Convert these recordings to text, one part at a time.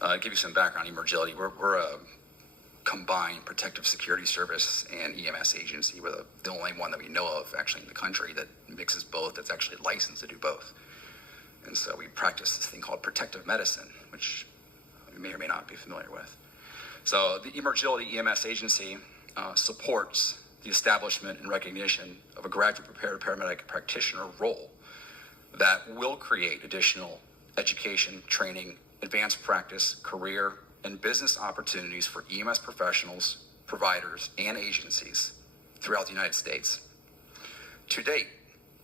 Give you some background, EMERGILITY. We're a combined protective security service and EMS agency. We're the only one that we know of actually in the country that mixes both, that's actually licensed to do both. And so we practice this thing called protective medicine, which you may or may not be familiar with. So the EMERGILITY EMS agency supports the establishment and recognition of a graduate-prepared paramedic practitioner role that will create additional education, training, advanced practice, career, and business opportunities for EMS professionals, providers, and agencies throughout the United States. To date,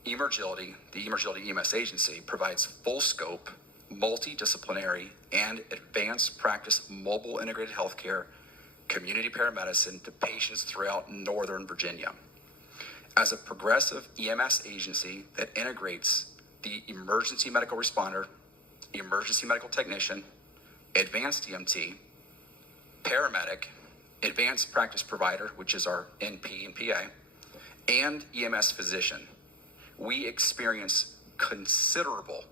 EMERGILITY, the EMERGILITY EMS agency, provides full scope, multidisciplinary, and advanced practice mobile integrated healthcare, community paramedicine to patients throughout Northern Virginia. As a progressive EMS agency that integrates the emergency medical responder, emergency medical technician, advanced EMT, paramedic, advanced practice provider, which is our NP and PA, and EMS physician, we experience considerable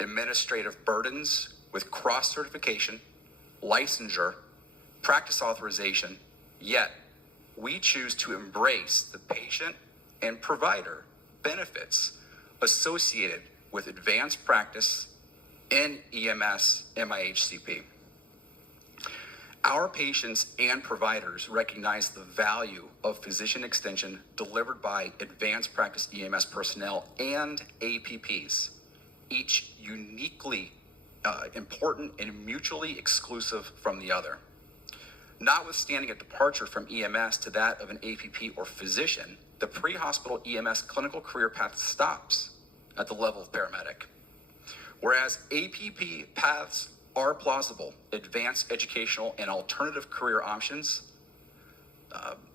administrative burdens with cross-certification, licensure, practice authorization, yet we choose to embrace the patient and provider benefits associated with advanced practice in EMS MIHCP. Our patients and providers recognize the value of physician extension delivered by advanced practice EMS personnel and APPs, each uniquely important and mutually exclusive from the other. Notwithstanding a departure from EMS to that of an APP or physician, the pre-hospital EMS clinical career path stops at the level of paramedic. Whereas APP paths are plausible, advanced educational and alternative career options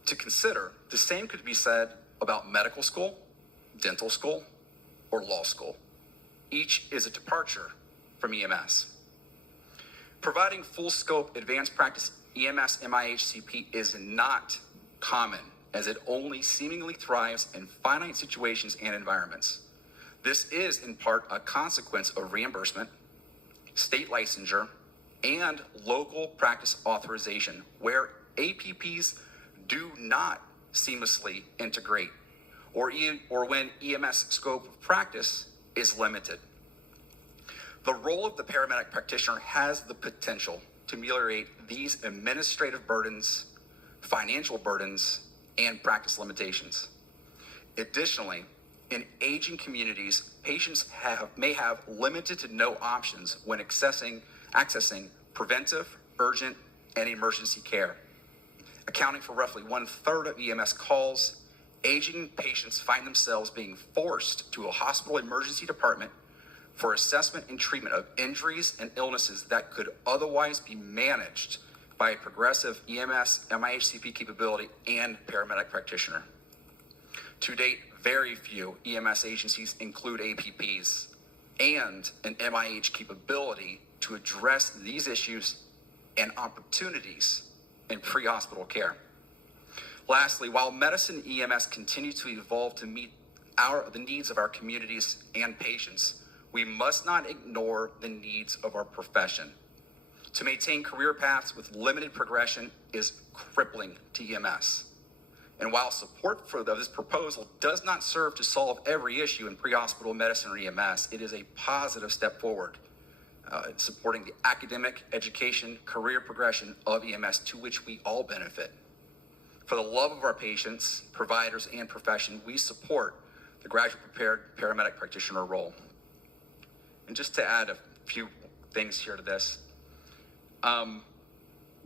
to consider, the same could be said about medical school, dental school, or law school. Each is a departure from EMS. Providing full scope advanced practice EMS MIHCP is not common, as it only seemingly thrives in finite situations and environments. This is in part a consequence of reimbursement, state licensure, and local practice authorization, where APPs do not seamlessly integrate, or when EMS scope of practice is limited. The role of the paramedic practitioner has the potential to ameliorate these administrative burdens, financial burdens, and practice limitations. Additionally, in aging communities, patients may have limited to no options when accessing preventive, urgent, and emergency care. Accounting for roughly 1/3 of EMS calls, aging patients find themselves being forced to a hospital emergency department for assessment and treatment of injuries and illnesses that could otherwise be managed by a progressive EMS MIHCP capability and paramedic practitioner. To date, very few EMS agencies include APPs and an MIH capability to address these issues and opportunities in pre-hospital care. Lastly, while medicine EMS continue to evolve to meet the needs of our communities and patients, we must not ignore the needs of our profession. To maintain career paths with limited progression is crippling to EMS. And while support for this proposal does not serve to solve every issue in pre-hospital medicine or EMS, it is a positive step forward in supporting the academic, education, career progression of EMS, to which we all benefit. For the love of our patients, providers, and profession, we support the graduate-prepared paramedic practitioner role. And just to add a few things here to this,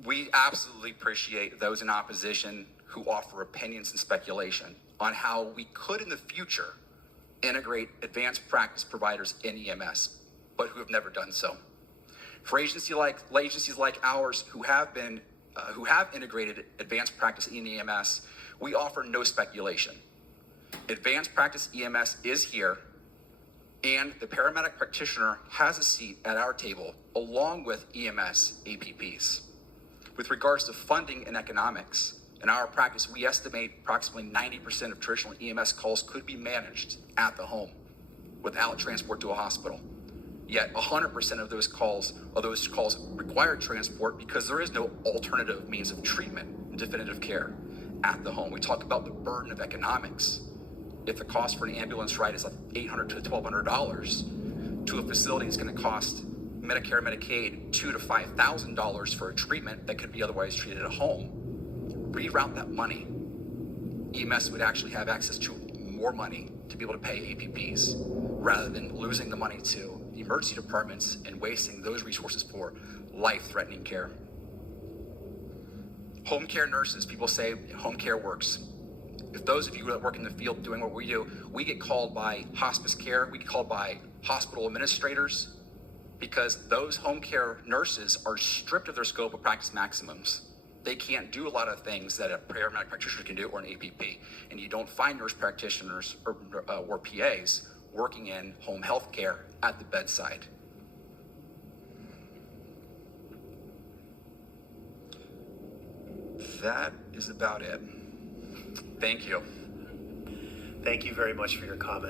we absolutely appreciate those in opposition who offer opinions and speculation on how we could in the future integrate advanced practice providers in EMS, but who have never done so. For agencies like ours who have integrated advanced practice in EMS, we offer no speculation. Advanced practice EMS is here, and the paramedic practitioner has a seat at our table along with EMS APPs. With regards to funding and economics, in our practice, we estimate approximately 90% of traditional EMS calls could be managed at the home without transport to a hospital. Yet 100% of those calls require transport because there is no alternative means of treatment and definitive care at the home. We talk about the burden of economics. If the cost for an ambulance ride is like $800 to $1,200 to a facility that's going to cost Medicare, Medicaid, $2,000 to $5,000 for a treatment that could be otherwise treated at home, reroute that money. EMS would actually have access to more money to be able to pay APPs rather than losing the money to emergency departments and wasting those resources for life-threatening care. Home care nurses, people say home care works. If those of you that work in the field doing what we do, we get called by hospice care, we get called by hospital administrators, because those home care nurses are stripped of their scope of practice maximums. They can't do a lot of things that a paramedic practitioner can do or an APP. And you don't find nurse practitioners or PAs working in home health care at the bedside. That is about it. Thank you. Thank you very much for your comment.